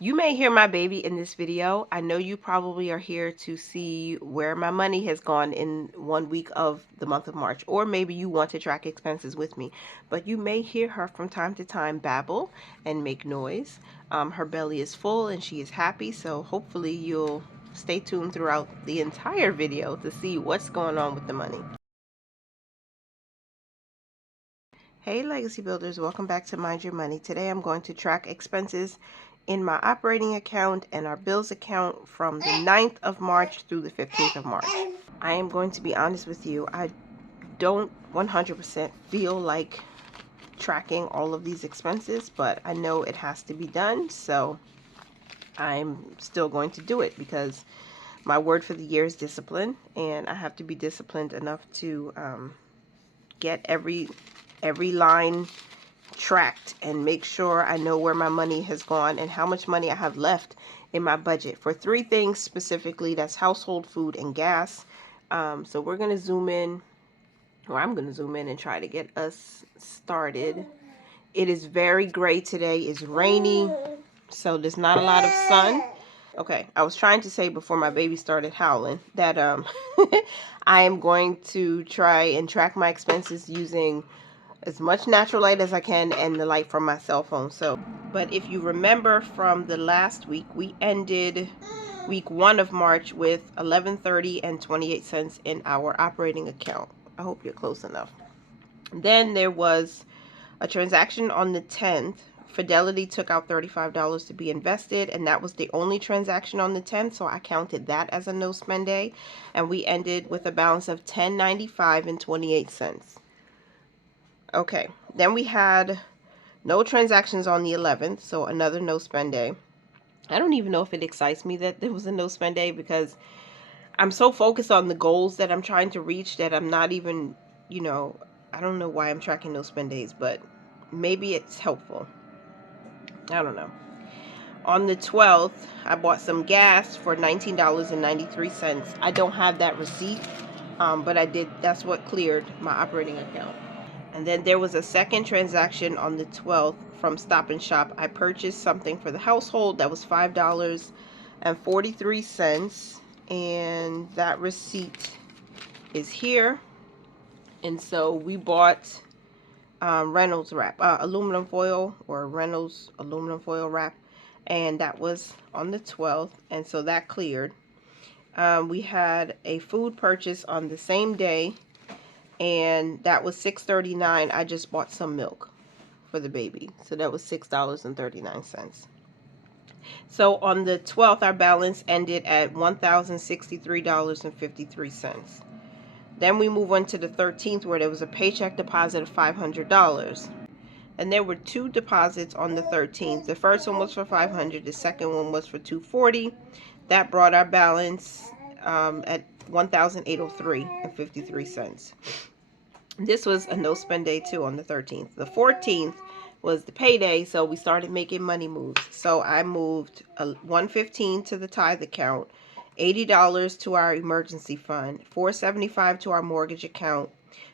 You may hear my baby in this video. I know you probably are here to see where my money has gone in 1 week of the month of March, or maybe you want to track expenses with me, but you may hear her from time to time babble and make noise. Her belly is full and she is happy, so hopefully you'll stay tuned throughout the entire video to see what's going on with the money. Hey Legacy Builders, welcome back to Mind Your Money. Today I'm going to track expenses in my operating account and our bills account from the 9th of March through the 15th of March. I am going to be honest with you, I don't 100% feel like tracking all of these expenses, but I know it has to be done, so I'm still going to do it because my word for the year is discipline, and I have to be disciplined enough to get every line tracked and make sure I know where my money has gone and how much money I have left in my budget for three things specifically. That's household, food, and gas. So we're going to zoom in, or I'm going to zoom in and try to get us started. It is very gray today. It's rainy, so there's not a lot of sun. Okay, I was trying to say before my baby started howling that I am going to try and track my expenses using as much natural light as I can and the light from my cell phone. So, but if you remember from the last week, we ended week 1 of March with $11.30 and 28 cents in our operating account. I hope you're close enough. Then there was a transaction on the 10th. Fidelity took out $35 to be invested, and that was the only transaction on the 10th, so I counted that as a no spend day, and we ended with a balance of $10.95 and 28 cents. Okay, then we had no transactions on the 11th, so another no spend day. I don't even know if it excites me that there was a no spend day because I'm so focused on the goals that I'm trying to reach that I'm not even, I don't know why I'm tracking no spend days, but maybe it's helpful. I don't know. On the 12th, I bought some gas for $19.93. I don't have that receipt, but I did. That's what cleared my operating account. And then there was a second transaction on the 12th from Stop and Shop. I purchased something for the household that was $5.43, and that receipt is here. And so we bought Reynolds wrap, aluminum foil, or Reynolds aluminum foil wrap, and that was on the 12th, and so that cleared. We had a food purchase on the same day, and that was $6.39. I just bought some milk for the baby, so that was $6.39. So on the 12th, our balance ended at $1,063.53. Then we move on to the 13th, where there was a paycheck deposit of $500. And there were two deposits on the 13th. The first one was for $500. The second one was for $240. That brought our balance at $1,803.53. This was a no spend day too on the 13th. The 14th was the payday, so we started making money moves. So I moved $115 to the tithe account, $80 to our emergency fund, $475 to our mortgage account,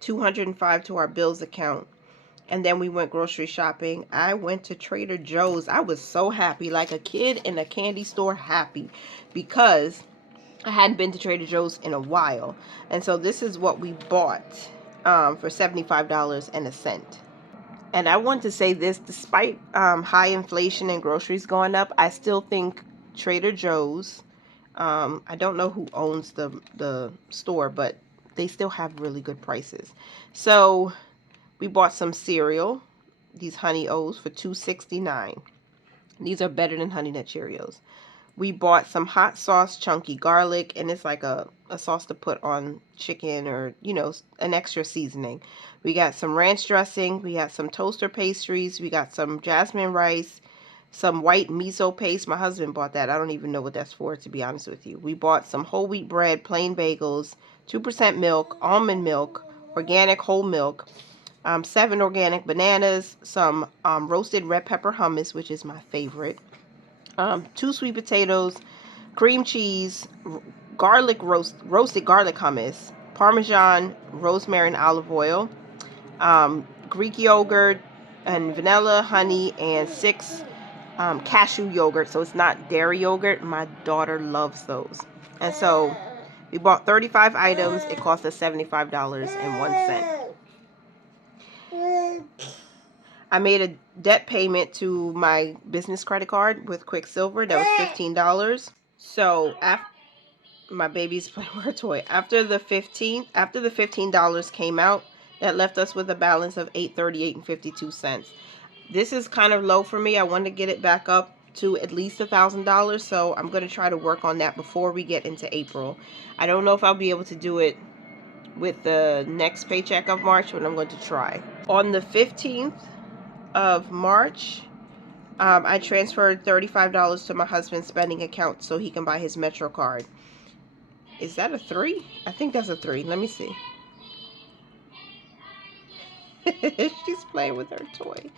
$205 to our bills account. And then we went grocery shopping. I went to Trader Joe's. I was so happy, like a kid in a candy store happy, because I hadn't been to Trader Joe's in a while. And so this is what we bought for $75.01. And I want to say this, despite high inflation and groceries going up, I still think Trader Joe's, I don't know who owns the store, but they still have really good prices. So we bought some cereal, these Honey O's, for $2.69. These are better than Honey Nut Cheerios. We bought some hot sauce, chunky garlic, and it's like a sauce to put on chicken, or, an extra seasoning. We got some ranch dressing. We got some toaster pastries. We got some jasmine rice, some white miso paste. My husband bought that. I don't even know what that's for, to be honest with you. We bought some whole wheat bread, plain bagels, 2% milk, almond milk, organic whole milk, 7 organic bananas, some roasted red pepper hummus, which is my favorite, 2 sweet potatoes, cream cheese, roasted garlic hummus, Parmesan, rosemary, and olive oil, Greek yogurt, and vanilla, honey, and 6 cashew yogurt, so it's not dairy yogurt. My daughter loves those. And so we bought 35 items. It cost us $75.01. I made a debt payment to my business credit card with Quicksilver. That was $15. So after my baby's playing with her toy, after the $15 came out, that left us with a balance of $838.52. This is kind of low for me. I want to get it back up to at least $1,000, so I'm going to try to work on that before we get into April. I don't know if I'll be able to do it with the next paycheck of March, but I'm going to try. On the 15th of March, I transferred $35 to my husband's spending account so he can buy his Metro card. Is that a 3? I think that's a 3. Let me see. She's playing with her toy.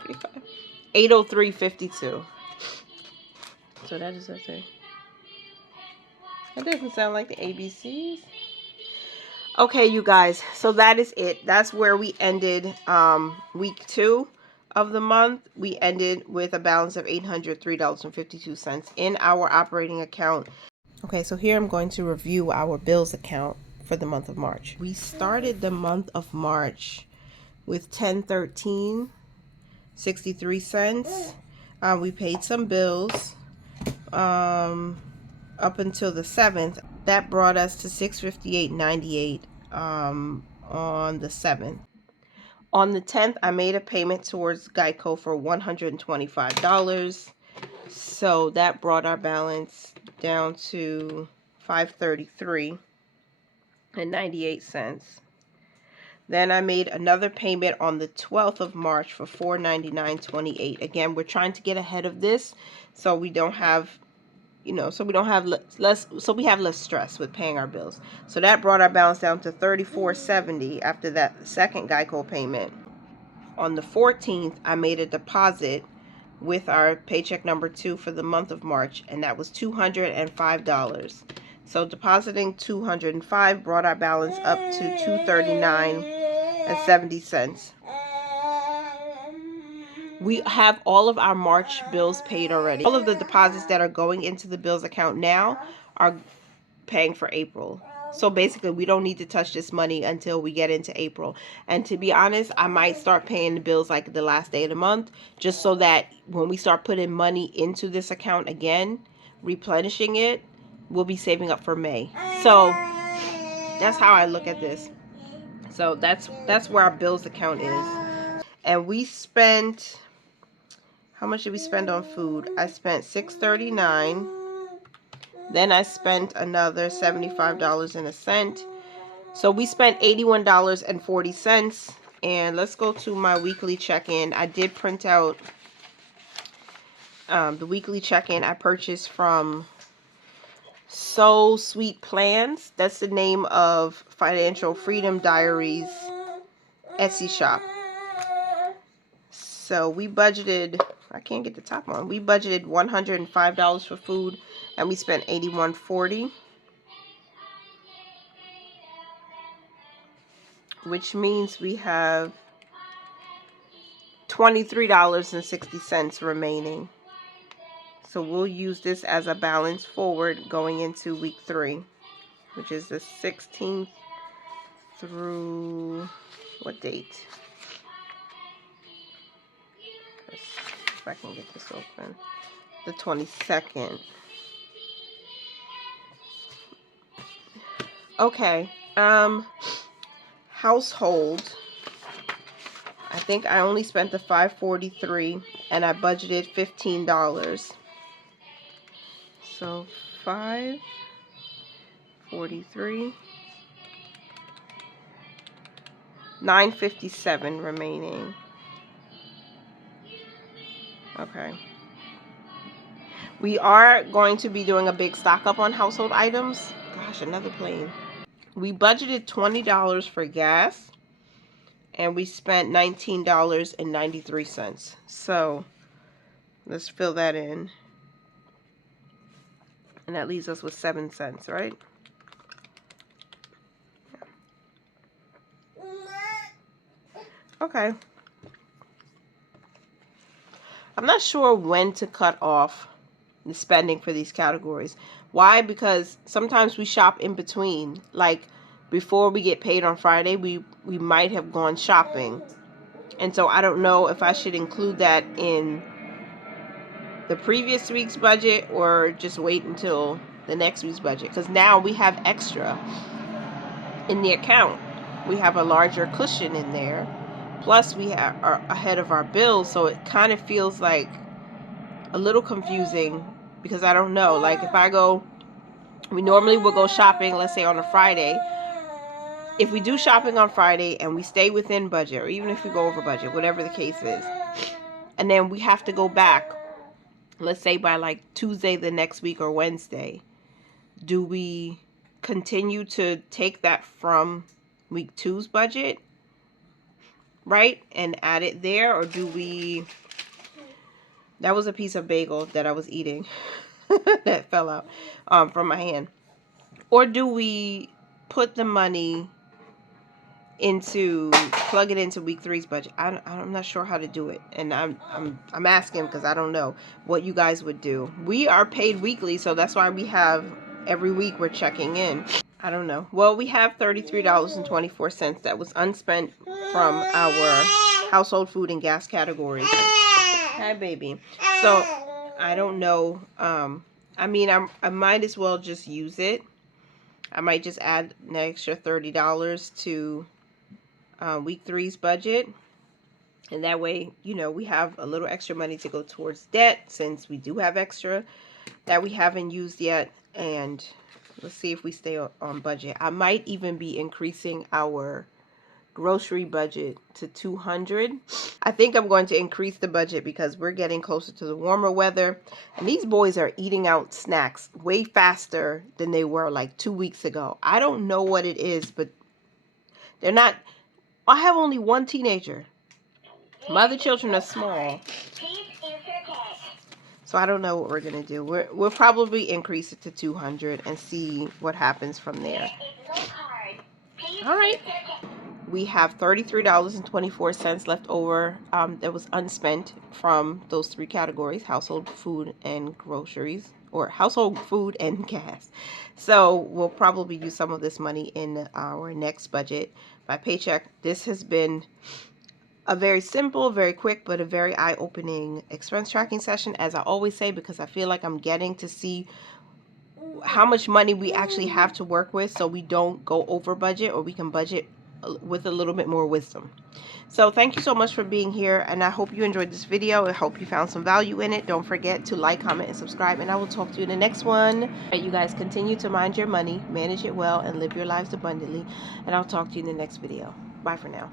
35. 803.52. So that is a 3. That doesn't sound like the ABCs. Okay, you guys. So that is it. That's where we ended week 2 of the month. We ended with a balance of $803.52 in our operating account. Okay, so here I'm going to review our bills account for the month of March. We started the month of March with $10.13.63. We paid some bills up until the 7th. That brought us to $658.98 on the 7th. On the 10th, I made a payment towards Geico for $125. So that brought our balance down to $533.98. Then I made another payment on the 12th of March for $499.28. Again, we're trying to get ahead of this so we don't have, so we have less stress with paying our bills. So that brought our balance down to $34.70 after that second Geico payment. On the 14th, I made a deposit with our paycheck number 2 for the month of March, and that was $205. So depositing $205 brought our balance up to $239.70. We have all of our March bills paid already. All of the deposits that are going into the bills account now are paying for April. So basically, we don't need to touch this money until we get into April. And to be honest, I might start paying the bills like the last day of the month, just so that when we start putting money into this account again, replenishing it, we'll be saving up for May. So that's how I look at this. So that's where our bills account is. And we spent, how much did we spend on food? I spent $639. Then I spent another $75.01. So we spent $81.40. And let's go to my weekly check-in. I did print out the weekly check-in I purchased from So Sweet Plans. That's the name of Financial Freedom Diaries Etsy shop. So we budgeted, I can't get the top on. We budgeted $105 for food, and we spent $81.40, which means we have $23.60 remaining. So we'll use this as a balance forward going into week 3, which is the 16th through, what date? Let's see if I can get this open. The 22nd. Okay. Household. I think I only spent the $543 and I budgeted $15. So $543, $957 remaining. Okay. We are going to be doing a big stock up on household items. Gosh, another plane. We budgeted $20 for gas, and we spent $19.93. So let's fill that in. And that leaves us with 7 cents, right? Okay. I'm not sure when to cut off the spending for these categories. Why? Because sometimes we shop in between. Like before we get paid on Friday, we might have gone shopping. And so I don't know if I should include that in the previous week's budget or just wait until the next week's budget. Because now we have extra in the account. We have a larger cushion in there. Plus we are ahead of our bills. So it kind of feels like a little confusing because I don't know. Like if I go, we normally will go shopping, let's say on a Friday. If we do shopping on Friday and we stay within budget, or even if we go over budget, whatever the case is, and then we have to go back, let's say by like Tuesday the next week or Wednesday, do we continue to take that from week 2's budget, right, and add it there, or do we... That was a piece of bagel that I was eating that fell out from my hand. Or do we put the money into, plug it into week 3's budget? I'm not sure how to do it, and I'm asking because I don't know what you guys would do. We are paid weekly, so that's why we have every week we're checking in. I don't know. Well, we have $33.24 that was unspent from our household food and gas categories. Hi, baby. So I don't know. I mean, I might as well just use it. I might just add an extra $30 to week 3's budget. And that way, you know, we have a little extra money to go towards debt, since we do have extra that we haven't used yet. And let's see if we stay on budget. I might even be increasing our grocery budget to $200. I think I'm going to increase the budget because we're getting closer to the warmer weather, and these boys are eating out snacks way faster than they were like 2 weeks ago. I don't know what it is, but they're not... I have only one teenager. My other children are small, so I don't know what we're gonna do. We'll probably increase it to $200 and see what happens from there. All right. We have $33.24 left over that was unspent from those 3 categories: household food and groceries, or household food and gas. So we'll probably use some of this money in our next budget by paycheck. This has been a very simple, very quick, but a very eye-opening expense tracking session, as I always say, because I feel like I'm getting to see how much money we actually have to work with, so we don't go over budget, or we can budget with a little bit more wisdom. So thank you so much for being here, and I hope you enjoyed this video. I hope you found some value in it. Don't forget to like, comment, and subscribe, and I will talk to you in the next one. All right, you guys, continue to mind your money, manage it well, and live your lives abundantly, and I'll talk to you in the next video. Bye for now.